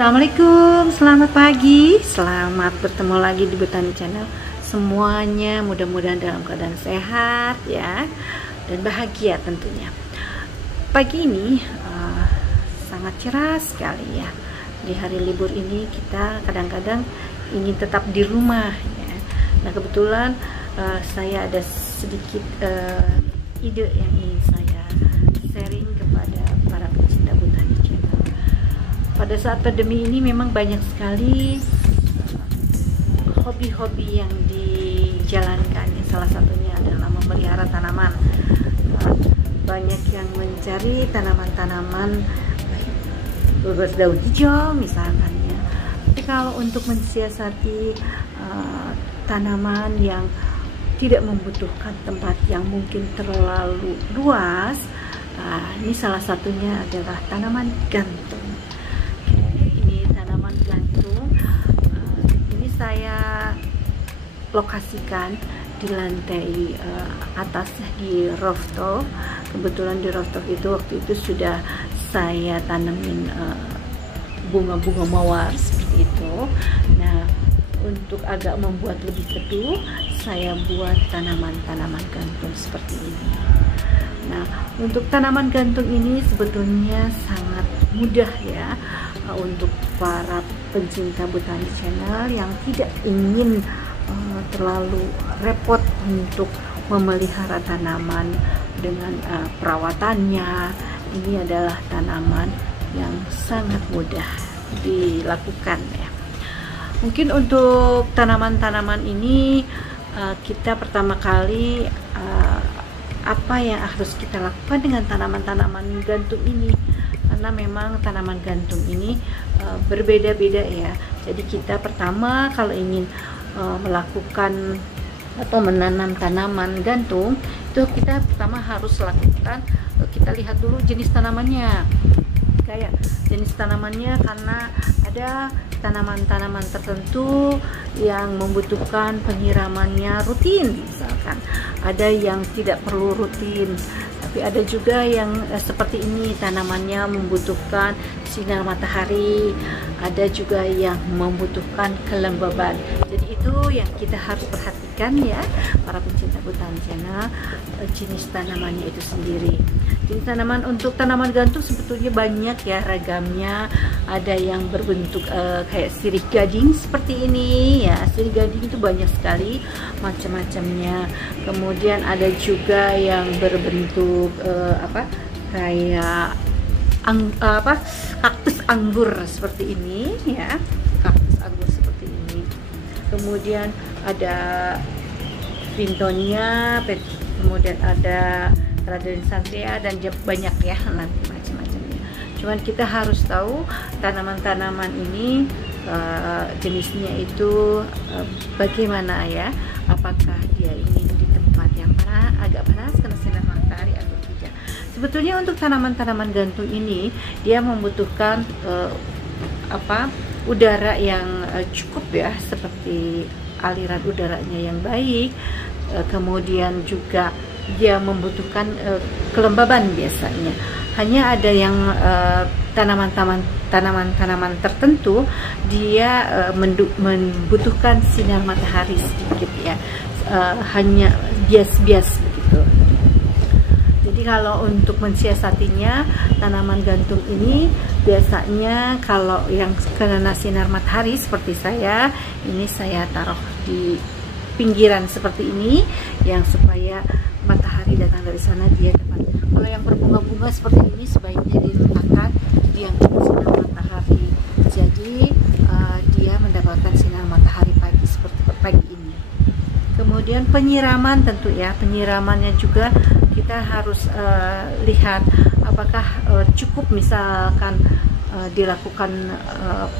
Assalamualaikum, selamat pagi, selamat bertemu lagi di Botani Channel. Semuanya mudah-mudahan dalam keadaan sehat ya, dan bahagia tentunya. Pagi ini sangat cerah sekali ya. Di hari libur ini kita kadang-kadang ingin tetap di rumah ya. Nah kebetulan saya ada sedikit ide yang ingin saya sharing kepada para pecinta botani channel. Pada saat pandemi ini memang banyak sekali hobi-hobi yang dijalankan. Salah satunya adalah memelihara tanaman. Banyak yang mencari tanaman-tanaman berdaun hijau misalkan ya. Tapi kalau untuk mensiasati tanaman yang tidak membutuhkan tempat yang mungkin terlalu luas, ini salah satunya adalah tanaman gantung. Saya lokasikan di lantai atasnya di rooftop. Kebetulan di rooftop itu waktu itu sudah saya tanemin bunga-bunga mawar seperti itu. Nah untuk agak membuat lebih teduh, saya buat tanaman-tanaman gantung seperti ini. Nah untuk tanaman gantung ini sebetulnya sangat mudah ya, untuk para pencinta botani channel yang tidak ingin terlalu repot untuk memelihara tanaman dengan perawatannya. Ini adalah tanaman yang sangat mudah dilakukan ya. Mungkin untuk tanaman-tanaman ini kita pertama kali apa yang harus kita lakukan dengan tanaman-tanaman gantung ini, karena memang tanaman gantung ini berbeda-beda ya. Jadi kita pertama kalau ingin melakukan atau menanam tanaman gantung, itu kita pertama harus lakukan, kita lihat dulu jenis tanamannya. Kayak jenis tanamannya, karena ada tanaman-tanaman tertentu yang membutuhkan penyiramannya rutin, misalkan ada yang tidak perlu rutin, tapi ada juga yang seperti ini, tanamannya membutuhkan sinar matahari, ada juga yang membutuhkan kelembaban. Jadi itu yang kita harus perhatikan ya, para pencinta botani channel, jenis tanamannya itu sendiri. Jenis tanaman untuk tanaman gantung sebetulnya banyak ya ragamnya. Ada yang berbentuk kayak sirih gading seperti ini ya. Sirih gading itu banyak sekali macam-macamnya. Kemudian ada juga yang berbentuk kayak kaktus anggur seperti ini ya, kaktus anggur seperti ini. Kemudian ada Vintonia, kemudian ada Radensantia, dan banyak ya nanti macam-macamnya. Cuman kita harus tahu tanaman-tanaman ini jenisnya itu bagaimana ya, apakah dia ingin di tempat yang agak panas karena sinar matahari atau tidak. Sebetulnya untuk tanaman-tanaman gantung ini dia membutuhkan udara yang cukup ya, seperti aliran udaranya yang baik, kemudian juga dia membutuhkan kelembaban biasanya. Hanya ada yang tanaman-tanaman tertentu dia membutuhkan sinar matahari sedikit ya, hanya bias-bias begitu. Jadi kalau untuk mensiasatinya, tanaman gantung ini biasanya kalau yang kena sinar matahari seperti saya, ini saya taruh di pinggiran seperti ini, yang supaya matahari datang dari sana dia dapat. Kalau yang berbunga-bunga seperti ini sebaiknya diletakkan di yang sinar matahari, jadi dia mendapatkan sinar matahari pagi seperti pagi ini. Kemudian penyiraman tentu ya, penyiramannya juga kita harus lihat apakah cukup, misalkan dilakukan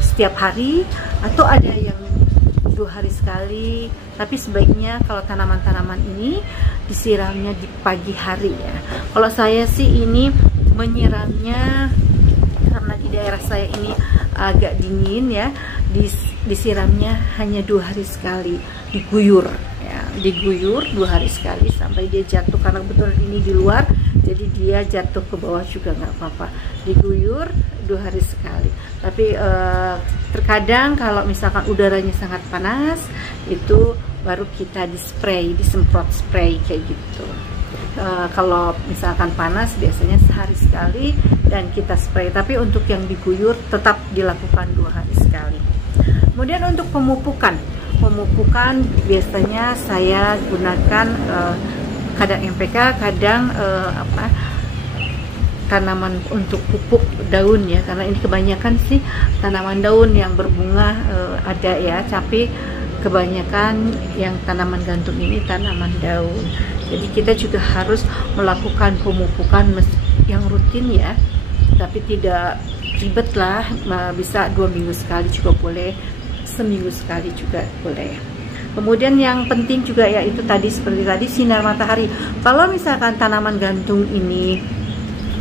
setiap hari atau ada yang 2 hari sekali. Tapi sebaiknya kalau tanaman-tanaman ini disiramnya di pagi hari ya. Kalau saya sih ini menyiramnya karena di daerah saya ini agak dingin ya, disiramnya hanya 2 hari sekali, diguyur ya, diguyur 2 hari sekali sampai dia jatuh, karena kebetulan ini di luar jadi dia jatuh ke bawah juga nggak apa-apa. Diguyur 2 hari sekali. Tapi terkadang kalau misalkan udaranya sangat panas, itu baru kita disemprot spray kayak gitu. Kalau misalkan panas biasanya sehari sekali dan kita spray, tapi untuk yang diguyur tetap dilakukan 2 hari sekali. Kemudian untuk pemupukan biasanya saya gunakan kadang MPK, kadang tanaman untuk pupuk daun ya, karena ini kebanyakan sih tanaman daun yang berbunga ada ya, tapi kebanyakan yang tanaman gantung ini tanaman daun. Jadi kita juga harus melakukan pemupukan yang rutin ya, tapi tidak ribet lah, bisa 2 minggu sekali juga boleh, seminggu sekali juga boleh. Kemudian yang penting juga yaitu tadi seperti tadi sinar matahari. Kalau misalkan tanaman gantung ini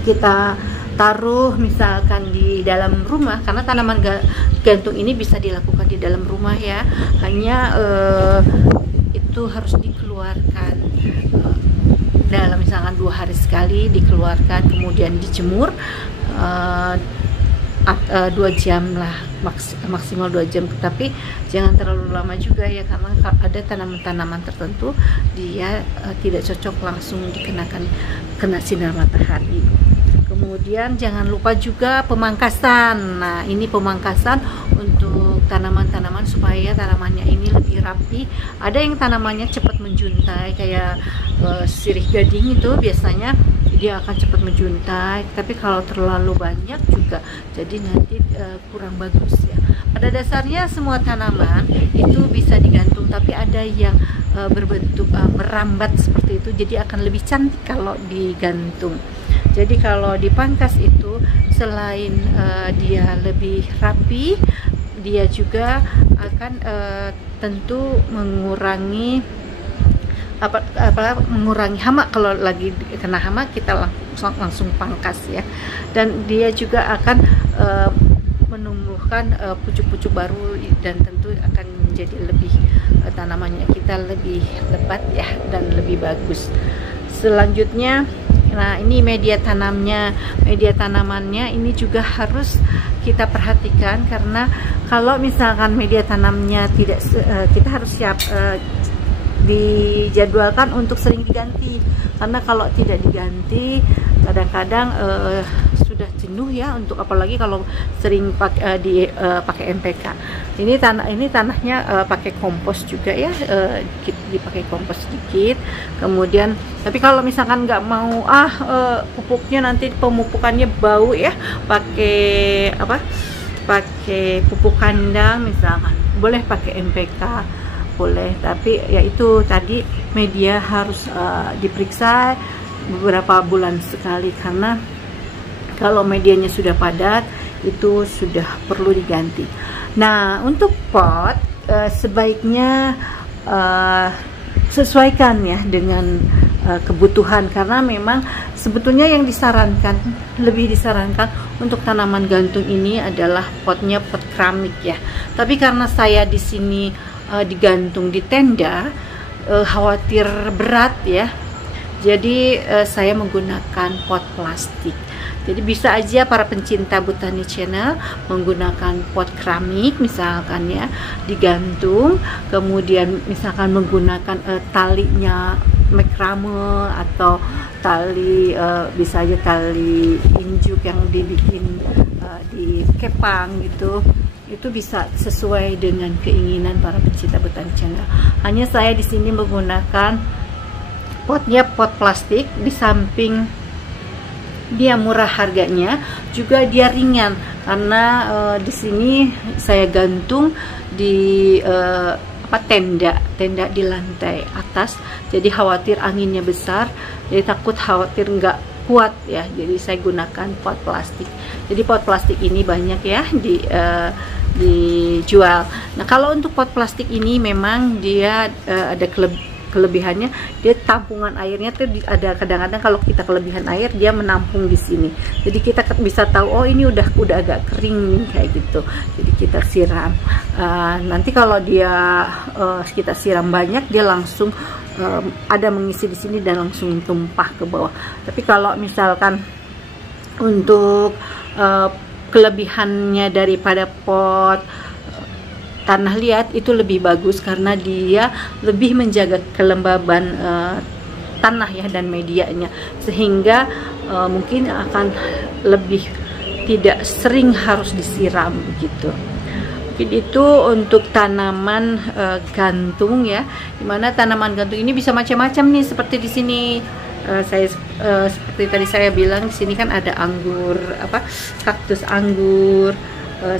kita taruh misalkan di dalam rumah, karena tanaman gantung ini bisa dilakukan di dalam rumah ya, hanya itu harus dikeluarkan dalam misalkan 2 hari sekali, dikeluarkan kemudian dijemur 2 jam lah, maksimal 2 jam, tapi jangan terlalu lama juga ya, karena ada tanaman-tanaman tertentu dia tidak cocok langsung kena sinar matahari. Kemudian jangan lupa juga pemangkasan. Nah, ini pemangkasan untuk tanaman-tanaman supaya tanamannya ini lebih rapi. Ada yang tanamannya cepat menjuntai kayak sirih gading, itu biasanya dia akan cepat menjuntai, tapi kalau terlalu banyak juga jadi nanti kurang bagus ya. Pada dasarnya semua tanaman itu bisa digantung, tapi ada yang berbentuk merambat seperti itu, jadi akan lebih cantik kalau digantung. Jadi kalau dipangkas itu selain dia lebih rapi, dia juga akan tentu mengurangi mengurangi hama. Kalau lagi kena hama kita langsung pangkas ya, dan dia juga akan menumbuhkan pucuk-pucuk baru, dan tentu akan menjadi lebih tanamannya kita lebih lebat ya dan lebih bagus. Selanjutnya, nah ini media tanamannya ini juga harus kita perhatikan, karena kalau misalkan media tanamnya tidak, kita harus siap dijadwalkan untuk sering diganti, karena kalau tidak diganti kadang-kadang sudah jenuh ya, untuk apalagi kalau sering pakai MPK. Ini tanahnya pakai kompos juga ya, dipakai kompos sedikit. Kemudian tapi kalau misalkan nggak mau pupuknya nanti pemupukannya bau ya, pakai pakai pupuk kandang misalkan, boleh pakai MPK boleh, tapi yaitu tadi media harus diperiksa beberapa bulan sekali, karena kalau medianya sudah padat itu sudah perlu diganti. Nah, untuk pot sebaiknya sesuaikan ya dengan kebutuhan, karena memang sebetulnya yang lebih disarankan untuk tanaman gantung ini adalah potnya pot keramik ya. Tapi karena saya di sini digantung di tenda, khawatir berat ya, jadi saya menggunakan pot plastik. Jadi bisa aja para pencinta Botani Channel menggunakan pot keramik misalkan ya, digantung, kemudian misalkan menggunakan talinya macrame atau tali bisa aja tali injuk yang dibikin di kepang gitu. Itu bisa sesuai dengan keinginan para pencinta Botani Channel. Hanya saya di sini menggunakan potnya pot plastik, di samping dia murah harganya, juga dia ringan, karena di sini saya gantung di tenda di lantai atas, jadi khawatir anginnya besar, jadi khawatir nggak kuat ya, jadi saya gunakan pot plastik. Jadi pot plastik ini banyak ya dijual. Nah, kalau untuk pot plastik ini memang dia ada kelebihannya dia tampungan airnya tuh ada, kadang-kadang kalau kita kelebihan air dia menampung di sini, jadi kita bisa tahu oh ini udah agak kering nih kayak gitu, jadi kita siram. Nanti kalau dia kita siram banyak dia langsung ada mengisi di sini dan langsung tumpah ke bawah. Tapi kalau misalkan untuk kelebihannya daripada pot tanah liat itu lebih bagus karena dia lebih menjaga kelembaban tanah ya dan medianya, sehingga mungkin akan lebih tidak sering harus disiram gitu. Mungkin itu untuk tanaman gantung ya, dimana tanaman gantung ini bisa macam-macam nih, seperti di sini seperti tadi saya bilang, di sini kan ada anggur, kaktus anggur,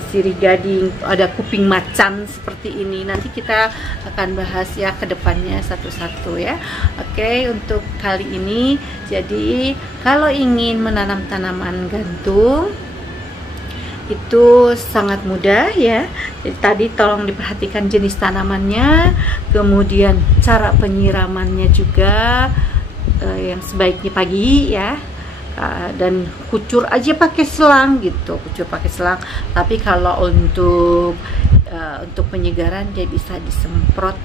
sirih gading, ada kuping macan seperti ini. Nanti kita akan bahas ya ke depannya satu-satu ya. Oke, untuk kali ini jadi kalau ingin menanam tanaman gantung itu sangat mudah ya. Jadi tadi tolong diperhatikan jenis tanamannya, kemudian cara penyiramannya juga yang sebaiknya pagi ya. Dan kucur aja pakai selang gitu, kucur pakai selang. Tapi kalau untuk penyegaran dia bisa disemprot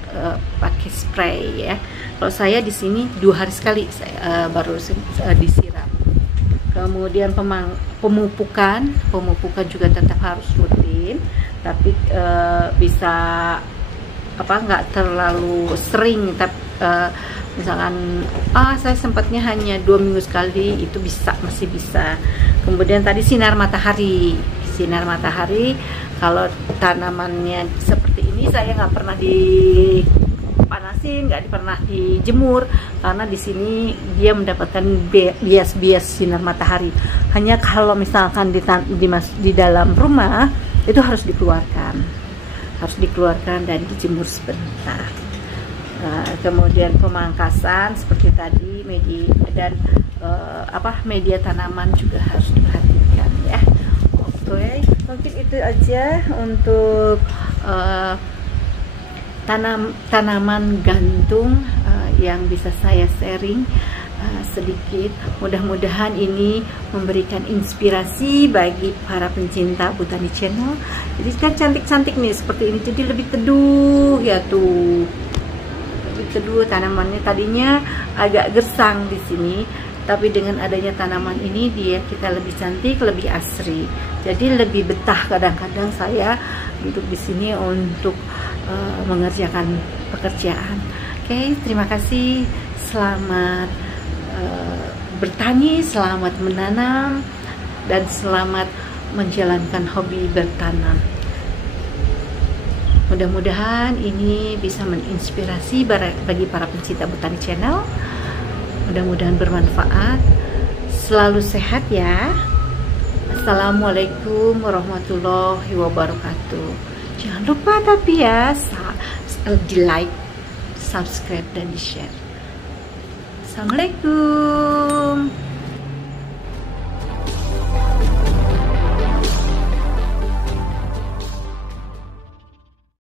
pakai spray ya. Kalau saya di sini 2 hari sekali saya baru disiram. Kemudian pemupukan juga tetap harus rutin, tapi bisa nggak terlalu sering, tapi misalkan saya sempatnya hanya 2 minggu sekali, itu masih bisa. Kemudian tadi sinar matahari kalau tanamannya seperti ini saya nggak pernah dipanasin, nggak pernah dijemur, karena di sini dia mendapatkan bias sinar matahari. Hanya kalau misalkan di dalam rumah itu harus dikeluarkan dan dijemur sebentar. Kemudian pemangkasan seperti tadi, media tanaman juga harus diperhatikan ya. Oke, mungkin itu aja untuk tanaman gantung yang bisa saya sharing sedikit. Mudah-mudahan ini memberikan inspirasi bagi para pencinta Botani Channel. Jadi kan cantik-cantik nih seperti ini, jadi lebih teduh ya tuh. Kedua tanamannya tadinya agak gersang di sini, tapi dengan adanya tanaman ini kita lebih cantik, lebih asri. Jadi lebih betah kadang-kadang saya duduk di sini untuk mengerjakan pekerjaan. Oke, terima kasih. Selamat bertani, selamat menanam, dan selamat menjalankan hobi bertanam. Mudah-mudahan ini bisa menginspirasi bagi para pencinta Botani Channel. Mudah-mudahan bermanfaat. Selalu sehat ya. Assalamualaikum warahmatullahi wabarakatuh. Jangan lupa tapi ya di like, subscribe, dan di share. Assalamualaikum.